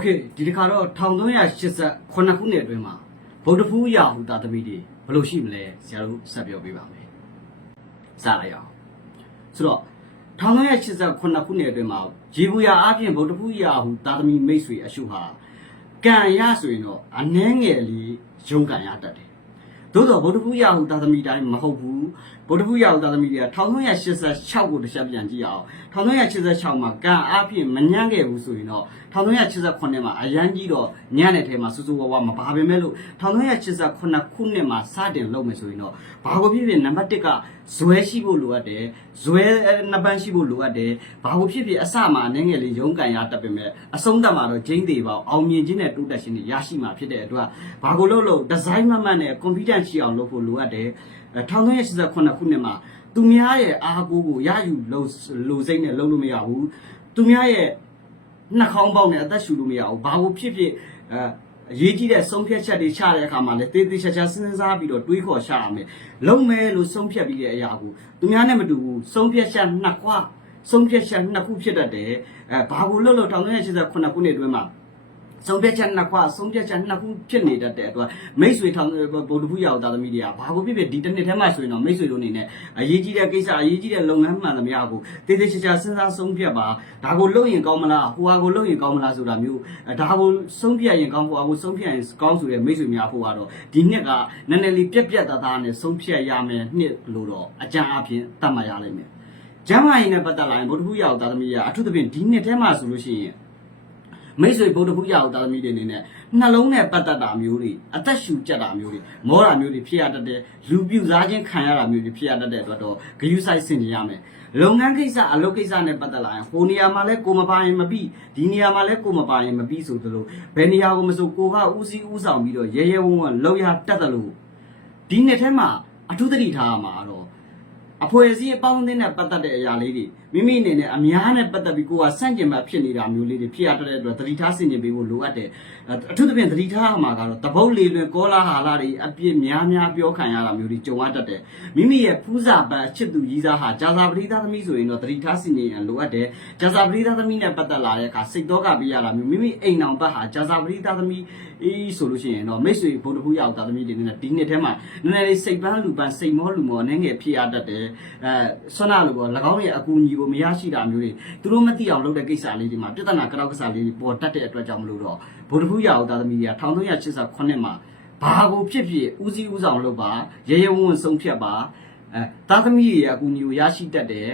เคဒီတစ်ခါတော့1388ခုနှစ်အတွင်းမှာဗုဒ္ဓဖူးရာဟူတာသမီးတွေဘယ်လိုရှိမလဲဆရာတို့ဆက်ပြောပေးပါမယ်စလိုက်အောင်ဆိုတော့1388ခုနှစ်အတွင်းမှာဂျေဘူယာအပြင်ဗုဒ္ဓဖူးရာဟူတာသမီးမိတ်ဆွေအရှုဟာကံရဆိုရင်တော့အနှဲငယ်လေးရုံးကံရတတ်တယ်သို့တော့ဗုဒ္ဓဖူးရာဟူတာသမီးတိုင်းမဟုတ်ဘူးဗုဒ္ဓဖူးရာဟူတာသမီးတွေက1386ကိုတစ်ချက်ပြန်ကြည့်အောင်1386မှာကံအပြင်မညံ့ခဲ့ဘူးဆိုရင်တော့ 1389မှာအရန်ကြီးတော့ညံ့တဲ့ထဲမှာစူးစူးဝါးဝါမပါပဲမဲ့လို့1389ခုနှစ်မှာစတင်လုပ်မယ်ဆိုရင်တော့ဘာကိုဖြစ်ဖြစ်နံပါတ်1ကဇွဲရှိဖို့လိုအပ်တယ်ဇွဲနှစ်ပန်းရှိဖို့လိုအပ်တယ်ဘာကိုဖြစ်ဖြစ်အစမှာအနေငယ်လေးရုန်းကန်ရတတ်ပေမဲ့အဆုံးသတ်မှာတော့ဂျင်းသေးပါအောင်မြင်ခြင်းနဲ့တိုးတက်ခြင်းတွေရရှိမှာဖြစ်တဲ့အတွက်ဘာကိုလုပ်လို့ဒီဇိုင်းမမှန်နဲ့ confidence ရှိအောင်လုပ်ဖို့လိုအပ်တယ်1389ခုနှစ်မှာသူများရဲ့အားကိုးကိုရယူလို့လိုစိတ်နဲ့လုပ်လို့မရဘူးသူများရဲ့ နှာခေါင်းပေါက်နဲ့အသက်ရှူလို့မရဘူးဘာကိုဖြစ်ဖြစ်အဲအရေးကြီးတဲ့ဆုံးဖြတ်ချက်တွေချတဲ့အခါမှာလည်းတေးသေးချာချာစဉ်းစားပြီးတော့တွေးခေါ်ရှာရမယ်လုံမဲလို့ဆုံးဖြတ်ပြီးတဲ့အရာကိုသူများနဲ့မတူဘူးဆုံးဖြတ်ချက်နှစ်ခွဆုံးဖြတ်ချက်နှစ်ခုဖြစ်တတ်တယ်အဲဘာကိုလို့လို့1989ခုနှစ်အတွင်းမှာ ဆုံးဖြတ်ချက်နှစ်ခွဆုံးဖြတ်ချက်နှစ်ခုဖြစ်နေတတ်တဲ့အတွက်မိတ်ဆွေထောင်ဗုဒ္ဓဖူးရောက်သားသမီးတွေကဘာကိုဖြစ်ဖြစ်ဒီတစ်နှစ်ထဲမှာဆိုရင်တော့မိတ်ဆွေတို့အနေနဲ့အရေးကြီးတဲ့ကိစ္စအရေးကြီးတဲ့လုပ်ငန်းမှန်သမျှကိုတေးသေးချာချာစဉ်းစားဆုံးဖြတ်ပါဒါကိုလုပ်ရင်ကောင်းမလားဟိုဟာကိုလုပ်ရင်ကောင်းမလားဆိုတာမျိုးအဲဒါကိုဆုံးဖြတ်ရင်ကောင်းဟိုဟာကိုဆုံးဖြတ်ရင်ကောင်းဆိုတဲ့မိတ်ဆွေများဖို့ကတော့ဒီနှစ်ကနည်းနည်းလေးပြက်ပြက်သားသားနဲ့ဆုံးဖြတ်ရမယ်နှစ်လို့တော့အကြံအဖြစ်တတ်မှတ်ရလိမ့်မယ်ကျမ်းမာရေးနဲ့ပတ်သက်လာရင်ဗုဒ္ဓဖူးရောက်သားသမီးကအထူးသဖြင့်ဒီနှစ်ထဲမှာဆိုလို့ရှိရင် မိတ်ဆွေဗုဒ္ဓဖူးရအောင်တာသမီးတွေအနေနဲ့နှလုံးနဲ့ပတ်သက်တာမျိုးတွေအသက်ရှူကြက်တာမျိုးတွေမောတာမျိုးတွေဖြစ်ရတတ်တယ်လူပြူစားခြင်းခံရတာမျိုးတွေဖြစ်ရတတ်တဲ့အတွက်တော့ဂယုဆိုင်ဆင်ကျင်ရမယ်လုပ်ငန်းကိစ္စအလုပ်ကိစ္စနဲ့ပတ်သက်လာရင်ဟိုနေရာမှာလဲကိုမပါရင်မပြီးဒီနေရာမှာလဲကိုမပါရင်မပြီးဆိုသလိုဘယ်နေရာကိုမဆိုကိုကဦးစီးဦးဆောင်ပြီးတော့ရဲရဲဝံ့ဝံ့လောက်ရတတ်တယ်လို့ဒီနှစ်ထဲမှာအထူးသတိထားရမှာတော့အဖွဲ့အစည်းအပေါင်းအသင်းနဲ့ပတ်သက်တဲ့အရာလေးတွေမိမိအနေနဲ့အများနဲ့ပတ်သက်ပြီးကိုကစန့်ကျင်ဘက်ဖြစ်နေတာမျိုးလေးတွေဖြစ်ရတဲ့အတွက်သတိထားဆင်ခြင်ပေးဖို့လိုအပ်တယ်အထူးသဖြင့်သတိထားရမှာကတော့တပုတ်လေးလွင်ကောလာဟာလာတွေအပြစ်များများပြောခံရတာမျိုးတွေကြုံရတတ်တယ်မိမိရဲ့ဖူးစာပတ်ချစ်သူကြီးစားဟာဂျာဇာပရိသသမီးဆိုရင်တော့သတိထားဆင်ခြင်ရန်လိုအပ်တယ်ဂျာဇာပရိသသမီးနဲ့ပတ်သက်လာတဲ့အခါစိတ်တော့ကပေးရတာမျိုးမိမိအိမ်အောင်ဘက်ဟာဂျာဇာပရိသသမီးအေးဆိုလို့ရှိရင်တော့မိတ်ဆွေဘုံတစ်ခုရောက်တာသမီးတွေနဲ့ဒီနှစ်ထဲမှာနည်းနည်းလေးစိတ်ပန်းလူပန်းစိတ်မောလူမောအနေငယ်ဖြစ်ရတတ်တယ်အဲဆွမ်းနာလို့ပေါ့၎င်းရဲ့အကူအညီကိုမရရှိတာမျိုးတွေသူတို့မသိအောင်လုပ်တဲ့ကိစ္စလေးတွေမှာပြဿနာကြောက်ကစားလေးတွေပေါ်တတ်တဲ့အတွက်ကြောင့်မလို့တော့ဘုံတစ်ခုရောက်တာသမီးတွေက1389မှာဘာကိုဖြစ်ဖြစ်ဦးစီးဦးဆောင်လုပ်ပါရေရဲဝံ့ဝံ့ဆုံးဖြတ်ပါအဲသားသမီးတွေရဲ့အကူအညီကိုရရှိတတ်တယ်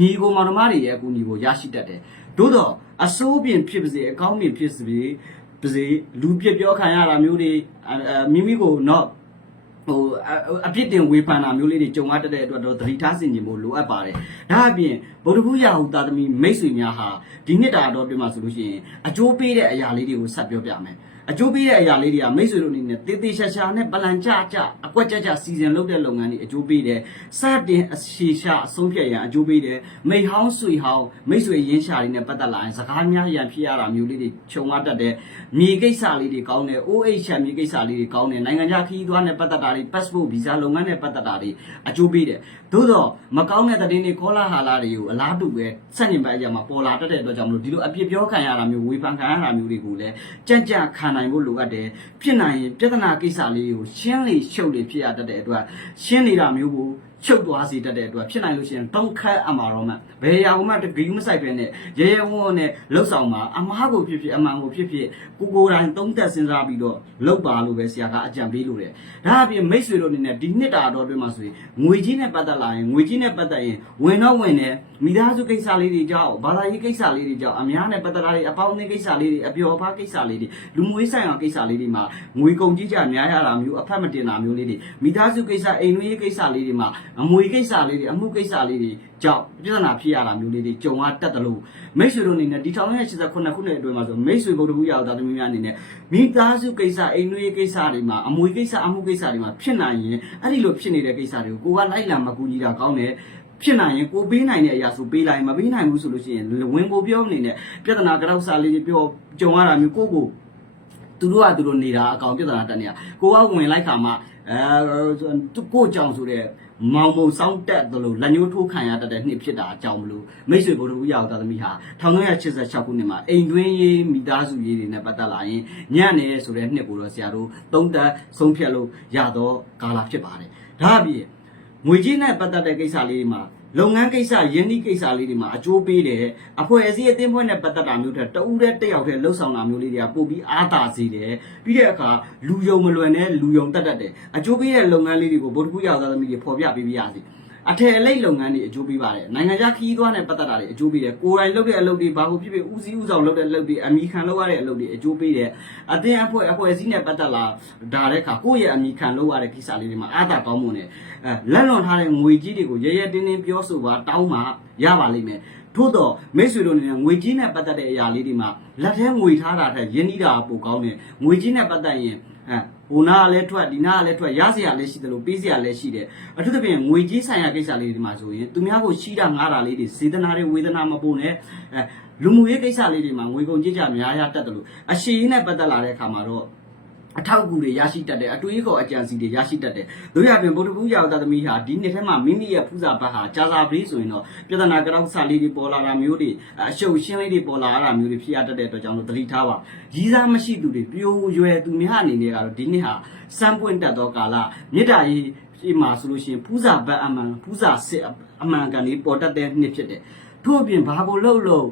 ညီကိုမောင်နှမတွေရဲ့အကူအညီကိုရရှိတတ်တယ်သို့တော့အဆိုးပြင်ဖြစ်ပါစေအကောင်းပြင်ဖြစ်စေပါစေလူပြပြောခံရတာမျိုးတွေမိမိကိုတော့ ဟိုအပြစ်တင်ဝေဖန်တာမျိုးလေးတွေကြုံရတတ်တဲ့အတွက်တော့သတိထားဆင်ခြင်ဖို့လိုအပ်ပါတယ်။ဒါအပြင်ဗုဒ္ဓဘုရားဟူသားသမီးမိတ်ဆွေများဟာဒီနှစ်တာတော့တွေ့မှာဆိုလို့ရှိရင်အကျိုးပေးတဲ့အရာလေးတွေကိုဆက်ပြောပြမယ်။ အကျိုးပေးတဲ့အရာလေးတွေကမိတ်ဆွေတို့အနေနဲ့တေးသေးချာချာနဲ့ပလန်ကြကြအကွက်ကြကြစီစဉ်လုပ်တဲ့လုပ်ငန်းတွေအကျိုးပေးတယ်။စတင်အရှိရှာအဆုံးဖြတ်ရန်အကျိုးပေးတယ်။မိတ်ဟောင်းဆွေဟောင်းမိတ်ဆွေရင်းရှာတွေနဲ့ပတ်သက်လာရင်စကားများရန်ဖြစ်ရတာမျိုးလေးတွေခြုံရတတ်တယ်။မြေကိစ္စလေးတွေကောင်းတယ်။ OH ချန်မြေကိစ္စလေးတွေကောင်းတယ်။နိုင်ငံခြားခီးသွားနဲ့ပတ်သက်တာတွေ passport visa လုပ်ငန်းနဲ့ပတ်သက်တာတွေအကျိုးပေးတယ်။သို့တော့မကောင်းတဲ့သတင်းတွေခေါ်လာဟာလာတွေကိုအလားတူပဲစက်ညင်ပတ်အရာမှာပေါ်လာတတ်တဲ့အတွက်ကြောင့်မလို့ဒီလိုအပြစ်ပြောခံရတာမျိုးဝေဖန်ခံရတာမျိုးတွေကိုလည်းကြက်ကြက်ခံနိုင်ဖို့လိုအပ်တယ်။ဖြစ်နိုင်ရင်ပြဿနာကိစ္စလေးကိုရှင်းလေရှုပ်လေဖြစ်ရတတ်တဲ့အတွက်ရှင်းနေတာမျိုးကို ချုပ်သွားစေတတ်တဲ့အတွက်ဖြစ်နိုင်လို့ရှိရင်တုံးခတ်အမှာတော့မှဘယ်ရာမှတဂိမ်းမဆိုင်ပဲနဲ့ရဲရဲဝံ့ဝံ့နဲ့လှုပ်ဆောင်မှာအမားကိုဖြစ်ဖြစ်အမှန်ကိုဖြစ်ဖြစ်ကိုကိုယ်တိုင်သုံးသက်စဉ်းစားပြီးတော့လှုပ်ပါလို့ပဲဆရာကအကြံပေးလို့တယ်ဒါအပြင်မိတ်ဆွေတို့အနေနဲ့ဒီနှစ်တာတော့အတွင်းမှာဆိုရင်ငွေကြီးနဲ့ပတ်သက်လာရင်ငွေကြီးနဲ့ပတ်သက်ရင်ဝင်တော့ဝင်တယ်မိသားစုကိစ္စလေးတွေကြောင့်ဘာသာရေးကိစ္စလေးတွေကြောင့်အများနဲ့ပတ်သက်တာတွေအပေါင်းအသင်းကိစ္စလေးတွေအပျော်အပါးကိစ္စလေးတွေလူမှုရေးဆိုင်ရာကိစ္စလေးတွေမှာငွေကုန်ကြီးကြများရတာမျိုးအဖက်မတင်တာမျိုးလေးတွေမိသားစုကိစ္စအိမ်တွင်းရေးကိစ္စလေးတွေမှာ အမွေကိစ္စလေးတွေအမှုကိစ္စလေးတွေကြောင့်ပြဿနာဖြစ်ရတာမျိုးလေးတွေကြုံရတတ်တယ်လို့မိတ်ဆွေတို့အနေနဲ့ဒီ1989ခုနှစ်အတွင်းမှာဆိုမိတ်ဆွေဗုဒ္ဓဘုရားတော်သမီးများအနေနဲ့မိသားစုကိစ္စအိမ်တွင်းရေးကိစ္စတွေမှာအမွေကိစ္စအမှုကိစ္စတွေမှာဖြစ်နိုင်ရင်အဲ့ဒီလိုဖြစ်နေတဲ့ကိစ္စတွေကိုကိုကလိုက်လာမကူညီတာကောင်းတယ်ဖြစ်နိုင်ရင်ကိုပေးနိုင်တဲ့အရာဆိုပေးလိုက်မပေးနိုင်ဘူးဆိုလို့ရှိရင်ဝင်ကိုပြောနေနဲ့ပြဿနာကြောက်စားလေးတွေပြောကြုံရတာမျိုးကိုကိုသူတို့ကသူတို့နေတာအကောင်ပြဿနာတက်နေတာကိုကဝင်လိုက်ခါမှအဲကိုကြောင်ဆိုတဲ့ မောင်မုံစောင်းတက်တယ်လို့လက်ညှိုးထိုးခံရတတ်တဲ့နှစ်ဖြစ်တာအကြောင်းမလို့မိတ်ဆွေဗုဒ္ဓဘုရားတော်သမီးဟာ1986ခုနှစ်မှာအိမ်တွင်းရေးမိသားစုရေးတွေနဲ့ပတ်သက်လာရင်ညံ့နေဆိုတဲ့နှစ်ကိုတော့ဆရာတို့သုံးသက်ဆုံးဖြတ်လို့ရတော့ကာလဖြစ်ပါတယ်ဒါအပြင်ငွေကြီးနဲ့ပတ်သက်တဲ့ကိစ္စလေးတွေမှာ လုပ်ငန်းကိစ္စယင်းဒီကိစ္စလေးတွေမှာအကျိုးပေးတယ်အဖွဲ့အစည်းအသင်းဖွဲ့နဲ့ပတ်သက်တာမျိုးတဲ့တဦးတဲ့တစ်ယောက်တည်းလှုပ်ဆောင်တာမျိုးလေးတွေကပို့ပြီးအားသာစေတယ်ပြီးတဲ့အခါလူယုံမလွယ်နဲ့လူယုံတက်တတ်တယ်အကျိုးပေးတဲ့လုပ်ငန်းလေးတွေကိုဗုဒ္ဓဘုရားသားသမီးတွေဖော်ပြပေးပြရစီ အထည်အလိတ်လုပ်ငန်းတွေအကျိုးပေးပါတယ်နိုင်ငံခြားခီးသွားနဲ့ပတ်သက်တာတွေအကျိုးပေးတယ်ကိုယ်တိုင်လုပ်တဲ့အလုပ်တွေဘာလို့ဖြစ်ဖြစ်ဦးစီးဦးဆောင်လုပ်တဲ့အလုပ်တွေအမိခံလုပ်ရတဲ့အလုပ်တွေအကျိုးပေးတယ်အသင်းအဖွဲ့အဖွဲ့အစည်းနဲ့ပတ်သက်လာဒါတဲ့အခါကိုယ့်ရဲ့အမိခံလုပ်ရတဲ့ကိစ္စလေးတွေမှာအားသာကောင်းမွန်တယ်အဲလက်လွန်ထားတဲ့ငွေကြီးတွေကိုရဲရဲတင်းတင်းပြောဆိုပါတောင်းပါရပါလိမ့်မယ်ထို့တော့မိတ်ဆွေတို့အနေနဲ့ငွေကြီးနဲ့ပတ်သက်တဲ့အရာလေးတွေမှာလက်ထဲငွေထားတာထက်ယဉ်ဤတာပိုကောင်းတယ်ငွေကြီးနဲ့ပတ်သက်ရင်အဲ ဟိုနာကလည်းထွက်ဒီနာကလည်းထွက်ရစရာလည်းရှိတယ်လို့ပေးစရာလည်းရှိတယ်အထူးသဖြင့်ငွေကြီးဆိုင်ရာကိစ္စလေးတွေမှာဆိုရင်သူများကိုရှိတာငားတာလေးတွေစေတနာတွေဝေဒနာမပို့နဲ့အဲလူမှုရေးကိစ္စလေးတွေမှာငွေကုန်ကြေးကြများရတတ်တယ်လို့အရှိရင်နဲ့ပတ်သက်လာတဲ့အခါမှာတော့ အထောက်အကူတွေရရှိတတ်တယ်အတွေးခေါ်အကြံစီတွေရရှိတတ်တယ်တို့ရပြင်ဗုဒ္ဓဘုရားတော်သမီးဟာဒီနှစ်ထဲမှာမိမိရဲ့ဖူးစာဘတ်ဟာကြာစာပရိဆိုရင်တော့ပြဿနာကြောက်စာလေးတွေပေါ်လာတာမျိုးတွေအရှုပ်ရှင်းလေးတွေပေါ်လာတာမျိုးတွေဖြစ်ရတတ်တဲ့အတွက်ကြောင့်လို့သတိထားပါကြီးစားမရှိသူတွေပြိုရွယ်သူများအနေနဲ့ကတော့ဒီနှစ်ဟာစမ်းပွင့်တတ်သောကာလမေတ္တာရေးဒီမှာဆိုလို့ရှိရင်ဖူးစာဘတ်အမှန်ဖူးစာစစ်အမှန်ကန်လေးပေါ်တတ်တဲ့နှစ်ဖြစ်တယ်ထို့အပြင်ဘာကိုလှုပ်လို့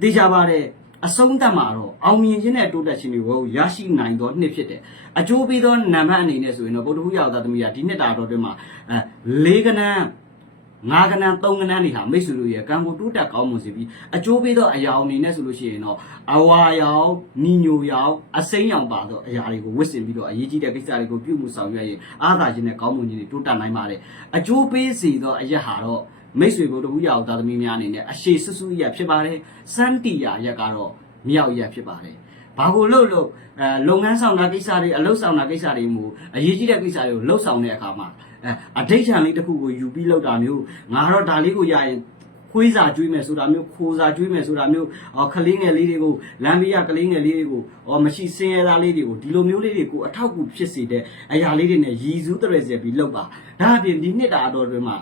သိကြပါတဲ့ အဆုံးသတ်မှာတော့အောင်မြင်ခြင်းနဲ့တိုးတက်ခြင်းတွေကိုရရှိနိုင်သောနှစ်ဖြစ်တယ်။အကျိုးပေးသောနံပါတ်အနေနဲ့ဆိုရင်တော့ဗုဒ္ဓဘုရားသားသမီးကဒီနှစ်တာတော်တွင်မှာအဲ၄ကနန်းငါးကနန်းသုံးကနန်းတွေဟာမိတ်ဆွေတို့ရဲ့ကံကိုတိုးတက်ကောင်းမွန်စေပြီးအကျိုးပေးသောအရာအနေနဲ့ဆိုလို့ရှိရင်တော့အဝါရောင်နီညိုရောင်အစိမ်းရောင်ပါသောအရာတွေကိုဝတ်ဆင်ပြီးတော့အရေးကြီးတဲ့ကိစ္စတွေကိုပြုမှုဆောင်ရွက်ရင်အားသာခြင်းနဲ့ကောင်းမွန်ခြင်းတွေတိုးတက်နိုင်ပါတယ်။အကျိုးပေးစေသောအရာဟာတော့ မိတ်ဆွေဘုဒ္ဓဘုရားသားသမီးများအနေနဲ့အရှိဆွဆွရက်ဖြစ်ပါတယ်။စန်းတီယာရက်ကတော့မြောက်ရက်ဖြစ်ပါတယ်။ဘာကိုလို့လို့အဲလုပ်ငန်းဆောင်တာကိစ္စတွေအလုပ်ဆောင်တာကိစ္စတွေမျိုးအရေးကြီးတဲ့ကိစ္စတွေကိုလှုပ်ဆောင်တဲ့အခါမှာအဲအဋိဋ္ဌံလေးတစ်ခုကိုယူပြီးလှုပ်တာမျိုးငါတော့ဒါလေးကိုရရင်ခွေးစာကျွေးမယ်ဆိုတာမျိုးခိုးစာကျွေးမယ်ဆိုတာမျိုးအော်ကလေးငယ်လေးတွေကိုလမ်းဘေးကကလေးငယ်လေးတွေကိုအော်မရှိစင်းရဲသားလေးတွေကိုဒီလိုမျိုးလေးတွေကိုအထောက်အကူဖြစ်စေတဲ့အရာလေးတွေနဲ့ရည်စူးတရစေပြီးလှုပ်ပါဒါအပြင်ဒီနှစ်တာအတော်တွင်မှာ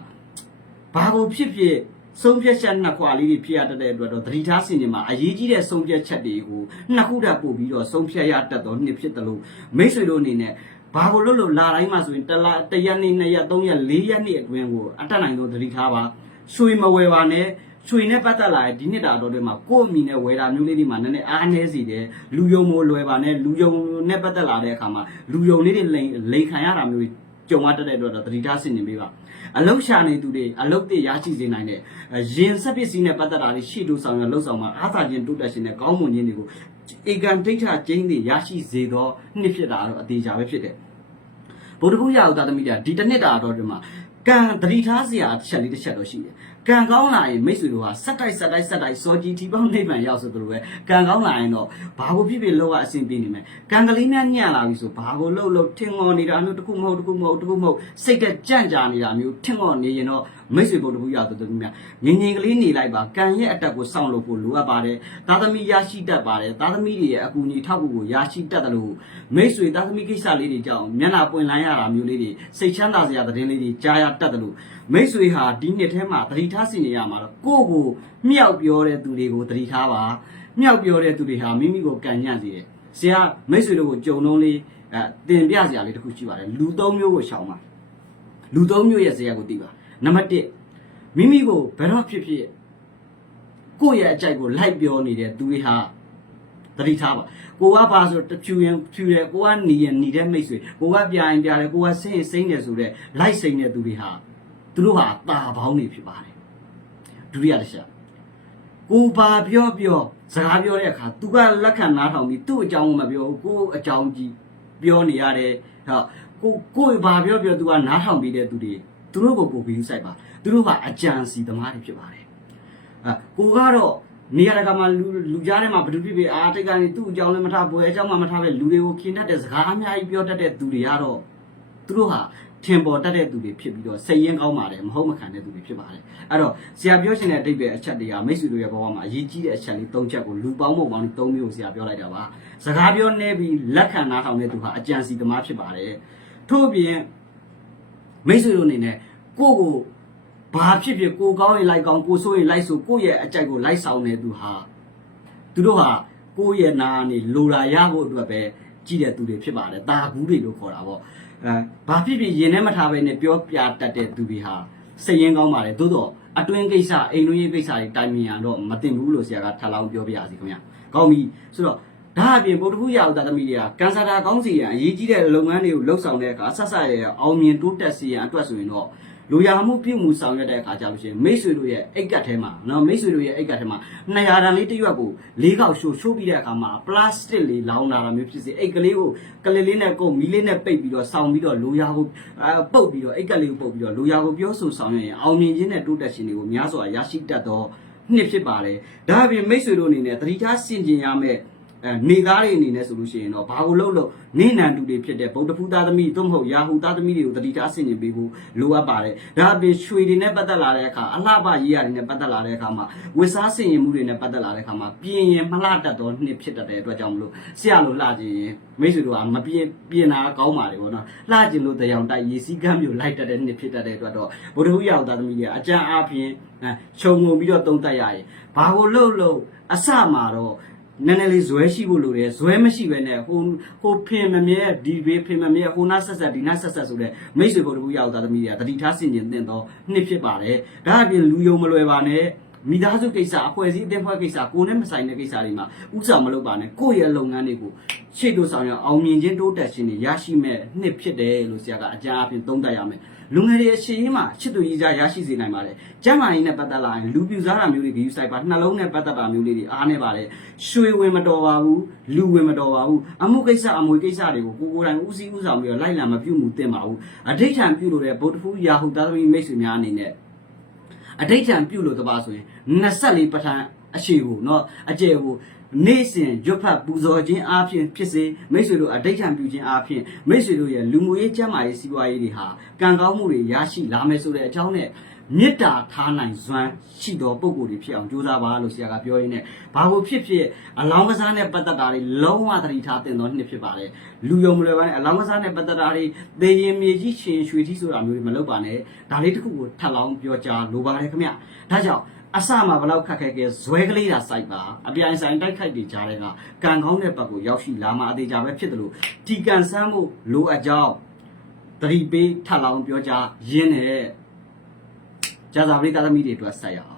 ဘာကိုဖြစ်ဖြစ်ဆုံးဖြတ်ချက်နှစ်ခွာလေးတွေဖြစ်ရတတ်တဲ့အတွက်တော့သတိထားစင်ကြမှာအရေးကြီးတဲ့ဆုံးဖြတ်ချက်တွေကိုနှစ်ခုတည်းပို့ပြီးတော့ဆုံးဖြတ်ရတတ်တော့နှစ်ဖြစ်တယ်လို့မိတ်ဆွေတို့အနေနဲ့ဘာကိုလို့လို့လာတိုင်းမှာဆိုရင်တလတရက်နေ့နှစ်ရက်သုံးရက်လေးရက်နေ့အတွင်းကိုအတက်နိုင်ဆုံးသတိထားပါရွှေမဝယ်ပါနဲ့ရွှေနဲ့ပတ်သက်လာတဲ့ဒီနှစ်တာတော့တွေမှာကိုယ့်အမိနဲ့ဝယ်တာမျိုးလေးတွေမှာနည်းနည်းအားနည်းစီတယ်လူယုံမို့လွယ်ပါနဲ့လူယုံနဲ့ပတ်သက်လာတဲ့အခါမှာလူယုံလေးတွေလိန်လိန်ခံရတာမျိုးတွေ ကြုံရတတ်တဲ့အတွက်တော့သတိထားဆင်ခြင်ပေးပါအလုတ်ရှာနေသူတွေအလုတ်တွေရရှိစေနိုင်တဲ့ရင်ဆက်ပစ္စည်းနဲ့ပတ်သက်တာတွေရှေ့တို့ဆောင်ရလှုပ်ဆောင်မှာအားသာခြင်းတိုးတက်ခြင်းနဲ့ကောင်းမွန်ခြင်းတွေကိုဧကန်ဒိဋ္ဌကျင်းတွေရရှိစေသောနှစ်ဖြစ်တာတော့အသေးချာပဲဖြစ်တယ်ဗုဒ္ဓဘုရားဥဒသမီးတရားဒီတစ်နှစ်တာတော့ဒီမှာကံသတိထားစရာတစ်ချက်လေးတစ်ချက်တော့ရှိတယ် ကံကောင်းလာရင်မိတ်ဆွေတို့ဟာစက်တိုက်စက်တိုက်စက်တိုက်စောကြီးထီပေါင်းနိဗ္ဗာန်ရောက်ဆိုသလိုပဲကံကောင်းလာရင်တော့ဘာကိုဖြစ်ဖြစ်လောက်ရအဆင်ပြေနေမယ်ကံကလေးများညံ့လာပြီဆိုဘာကိုလှုပ်လှုပ်ထင်ငေါ်နေတာမျိုးတစ်ခုမဟုတ်တစ်ခုမဟုတ်တစ်ခုမဟုတ်စိတ်ကကြန့်ကြာနေတာမျိုးထင်ငေါ်နေရင်တော့မိတ်ဆွေဘုဒ္ဓဘုရားတို့တို့များငြိမ်ငြိမ်ကလေးနေလိုက်ပါကံရဲ့အတက်ကိုစောင့်လို့ဖို့လိုအပ်ပါတယ်သားသမီးရရှိတတ်ပါတယ်သားသမီးတွေရဲ့အကူအညီထောက်ကူကိုရရှိတတ်တယ်လို့မိတ်ဆွေသားသမီးကိစ္စလေးတွေကြောင့်မျက်နှာပွင့်လန်းရတာမျိုးလေးတွေစိတ်ချမ်းသာစရာသတင်းလေးတွေကြားရတတ်တယ်လို့ မိတ်ဆွေဟာဒီနှစ်ထဲမှာသတိထားစီနေရမှာတော့ကိုယ့်ကိုမြောက်ပြောတဲ့သူတွေကိုသတိထားပါမြောက်ပြောတဲ့သူတွေဟာမိမိကိုကံညံ့စေတယ်ဆရာမိတ်ဆွေတို့ကိုကြုံလုံးလေးအဲတင်ပြစရာလေးတစ်ခုရှိပါတယ်လူသုံးမျိုးကိုရှောင်ပါလူသုံးမျိုးရဲ့ဇာတ်ကိုသိပါနံပါတ်1မိမိကိုဘယ်တော့ဖြစ်ဖြစ်ကိုယ့်ရဲ့အကြိုက်ကိုလိုက်ပြောနေတဲ့သူတွေဟာသတိထားပါကိုကပါဆိုတဖြူရင်ဖြူတယ်ကိုကနေရင်နေတဲ့မိတ်ဆွေကိုကပြရင်ပြတယ်ကိုကစိမ့်ရင်စိမ့်တယ်ဆိုတဲ့လိုက်စိမ့်တဲ့သူတွေဟာ သူတို့ဟာตาပေါင်းနေဖြစ်ပါတယ်ဒုတိယတစ်ချက်ကိုပါပြောပြောစကားပြောတဲ့အခါ तू ကလက်ခံနားထောင်ပြီးသူ့အကြောင်းကိုမပြောဘူးကိုအကြောင်းကြီးပြောနေရတယ်ဟောကိုကိုဘာပြောပြော तू ကနားထောင်ပြီးတဲ့သူတွေသူတို့ကိုပို့ပြီးစိုက်ပါသူတို့ကအကြံစီသမားတွေဖြစ်ပါတယ်အဲကိုကတော့နေရာတကာမှာလူလူကြားထဲမှာဘယ်သူဖြစ်ဖြစ်အားတိတ်ကနေသူ့အကြောင်းလည်းမထားပွဲအကြောင်းမှမထားပဲလူတွေကိုခင်တတ်တဲ့စကားအများကြီးပြောတတ်တဲ့သူတွေကတော့သူတို့ဟာ ထင်ပေါ်တတ်တဲ့သူတွေဖြစ်ပြီးတော့စိတ်ရင်းကောင်းပါတယ်မဟုတ်မခံတဲ့သူတွေဖြစ်ပါတယ်အဲ့တော့ဆရာပြောရှင်တဲ့အတိတ်ပဲအချက်တွေကမိတ်ဆွေတို့ရဲ့ဘဝမှာအရေးကြီးတဲ့အချက်လေး၃ချက်ကိုလူပေါင်းပုံပေါင်း၃မျိုးကိုဆရာပြောလိုက်တာပါစကားပြောနေပြီးလက်ခံနားထောင်တဲ့သူဟာအကြံစီသမားဖြစ်ပါတယ်ထို့အပြင်မိတ်ဆွေတို့အနေနဲ့ကိုယ့်ကိုဘာဖြစ်ဖြစ်ကိုကောင်းရင်လိုက်ကောင်းကိုဆိုးရင်လိုက်ဆိုကိုယ့်ရဲ့အကြိုက်ကိုလိုက်ဆောင်နေသူဟာသူတို့ဟာကိုယ့်ရဲ့နာကနေလိုရာရဖို့အတွက်ပဲကြည့်တဲ့သူတွေဖြစ်ပါတယ်တာဘူးတွေလို့ခေါ်တာပေါ့အဲ ဘာဖြစ်ဖြစ်ရင်ထဲမထားဘဲနဲ့ပြောပြတတ်တဲ့သူတွေဟာစိတ်ရင်းကောင်းပါတယ်သို့တော့အတွင်းကိစ္စအိမ်တွင်းရေးကိစ္စတွေတိုင်မြင်ရတော့မတင်ဘူးလို့ဆရာကထပ်လောင်းပြောပြရစီခင်ဗျာကောင်းပြီဆိုတော့ဒါအပြင်ဗုဒ္ဓဘုရားဥဒ္ဒသမီးတွေကကန်ဆာတာကောင်းစီရန်အရေးကြီးတဲ့လုပ်ငန်းတွေကိုလှုပ်ဆောင်တဲ့အခါဆက်ဆက်ရရအောင်မြင်တိုးတက်စီရန်အတွက်ဆိုရင်တော့ လူရမှုပြုမှုဆောင်ရွက်တဲ့အခါကြလို့ရှိရင်မိတ်ဆွေတို့ရဲ့အိတ်ကတ်ထဲမှာနော်မိတ်ဆွေတို့ရဲ့အိတ်ကတ်ထဲမှာ200တန်လေးတစ်ရွက်ကို၄ခေါက်ရှို့ရှို့ပြီးတဲ့အခါမှာပလတ်စတစ်လေးလောင်းလာတာမျိုးဖြစ်စေအိတ်ကလေးကိုကလေးလေးနဲ့ကိုမီးလေးနဲ့ပိတ်ပြီးတော့ဆောင်းပြီးတော့လူရကိုအဲပုတ်ပြီးတော့အိတ်ကလေးကိုပုတ်ပြီးတော့လူရကိုပြောဆိုဆောင်ရွက်ရင်အောင်မြင်ခြင်းနဲ့တိုးတက်ခြင်းတွေကိုများစွာရရှိတတ်တော့နှစ်ဖြစ်ပါတယ်ဒါအပြင်မိတ်ဆွေတို့အနေနဲ့တတိထားဆင်ကျင်ရမယ့်အဲ နေသားတွေအနေနဲ့ဆိုလို့ရှိရင်တော့ဘာကိုလုပ်လို့နေနံတူတွေဖြစ်တဲ့ဗုဒ္ဓဖူးသားသမီးသို့မဟုတ်ယာဟုသားသမီးတွေကိုတတိထားဆင်ကျင်ပေးဖို့လိုအပ်ပါတယ်ဒါအပြင်ရွှေတွေနဲ့ပတ်သက်လာတဲ့အခါအလှပရေးရတယ်နဲ့ပတ်သက်လာတဲ့အခါမှာဝစ်စားဆင်ရင်မှုတွေနဲ့ပတ်သက်လာတဲ့အခါမှာပြင်ရင်မလှတတ်တော့နှစ်ဖြစ်တတ်တဲ့အတွက်ကြောင့်မလို့ဆရာလိုလှခြင်းရင်မိတ်ဆွေတို့ကမပြင်ပြင်တာကောင်းပါလေဗောနော်လှခြင်းလို့တရားတိုက်ရေးစည်းကမ်းမျိုးလိုက်တတ်တဲ့နှစ်ဖြစ်တတ်တဲ့အတွက်တော့ဗုဒ္ဓဟူယာဟုသားသမီးတွေကအကြံအားဖြင့်အဲခြုံငုံပြီးတော့တုံးတက်ရရင်ဘာကိုလှုပ်လို့အစမှာတော့ နည်းနည်းလေးဇွဲရှိဖို့လိုတယ်ဇွဲမရှိဘဲနဲ့ဟိုဟိုဖင်မမြဲဒီဘေးဖင်မမြဲဟိုနာဆက်ဆက်ဒီနာဆက်ဆက်ဆိုတဲ့မိတ်ဆွေဘုဒ္ဓဘူးရောက်သားသမီးတွေကတတိထားဆင်ကျင်တင်တော့နှစ်ဖြစ်ပါတယ်ဒါအပြင်လူယုံမလွယ်ပါနဲ့ မိသားစုကိစ္စအဖွဲ့အစည်းအသင်းဖွဲ့ကိစ္စကိုယ်နဲ့မဆိုင်တဲ့ကိစ္စတွေမှာဥစ္စာမလုပ်ပါနဲ့ကိုယ့်ရဲ့လုပ်ငန်းတွေကိုရှေ့တို့ဆောင်ရအောင်မြင်ခြင်းတိုးတက်ခြင်းတွေရရှိမဲ့နှစ်ဖြစ်တယ်လို့ဆရာကအကြံအပြင်သုံးသပ်ရမယ်လူငယ်တွေအရှိရင်မှာချစ်သူကြီးကြရရှိစေနိုင်ပါတယ်ကျမ်းမာရေးနဲ့ပတ်သက်လာရင်လူပြူစားတာမျိုးတွေဂရုစိုက်ပါနှလုံးနဲ့ပတ်သက်တာမျိုးလေးတွေအားနေပါတယ်ရွှေဝင်မတော်ပါဘူးလူဝင်မတော်ပါဘူးအမှုကိစ္စအမွေကိစ္စတွေကိုကိုကိုယ်တိုင်ဦးစီးဦးဆောင်ပြီးတော့လိုက်လံမပြုမှုတင်ပါဘူးအဋိဌံပြုလို့တဲ့ဗုဒ္ဓဖူးယာဟုသားသမီးမိတ်ဆွေများအနေနဲ့ အဋိဌံပြုလို့တပါဆိုရင်24ပဋ္ဌာန်းအရှိကိုเนาะအကျယ်ကိုနေ့စဉ်ရွတ်ဖတ်ပူဇော်ခြင်းအားဖြင့်ဖြစ်စေမိတ်ဆွေတို့အဋိဌံပြုခြင်းအားဖြင့်မိတ်ဆွေတို့ရဲ့လူမှုရေးကျန်းမာရေးစီးပွားရေးတွေဟာကံကောင်းမှုတွေရရှိလာမယ်ဆိုတဲ့အကြောင်းနဲ့ မေတ္တာထားနိုင်စွမ်းရှိသောပုဂ္ဂိုလ်တွေဖြစ်အောင်ကြိုးစားပါလို့ဆရာကပြောရင်းနဲ့ဘာကိုဖြစ်ဖြစ်အလောင်းကစားနဲ့ပတ်သက်တာတွေလုံးဝသတိထားတင်တော်နှစ်ဖြစ်ပါတယ်လူယုံမလွယ်ပါနဲ့အလောင်းကစားနဲ့ပတ်သက်တာတွေသေရင်မြေကြီးရှင်ရွှေကြီးဆိုတာမျိုးတွေမလုပ်ပါနဲ့ဒါလေးတစ်ခုကိုထပ်လောင်းပြောကြားလိုပါတယ်ခင်ဗျဒါကြောင့်အစမှာဘလောက်ခက်ခဲခဲဇွဲကလေးတာစိုက်ပါအပြိုင်ဆိုင်တိုက်ခိုက်တွေကြားတဲ့ကကံကောင်းတဲ့ဘက်ကိုရောက်ရှိလာမှအသေးကြပဲဖြစ်တယ်လို့ဒီကံဆန်းမှုလိုအပ်ကြောင်းတတိပေးထပ်လောင်းပြောကြားရင်းနဲ့ ကြာသာပရိသတ်သမီးတွေအတွက်ဆက်ရအောင်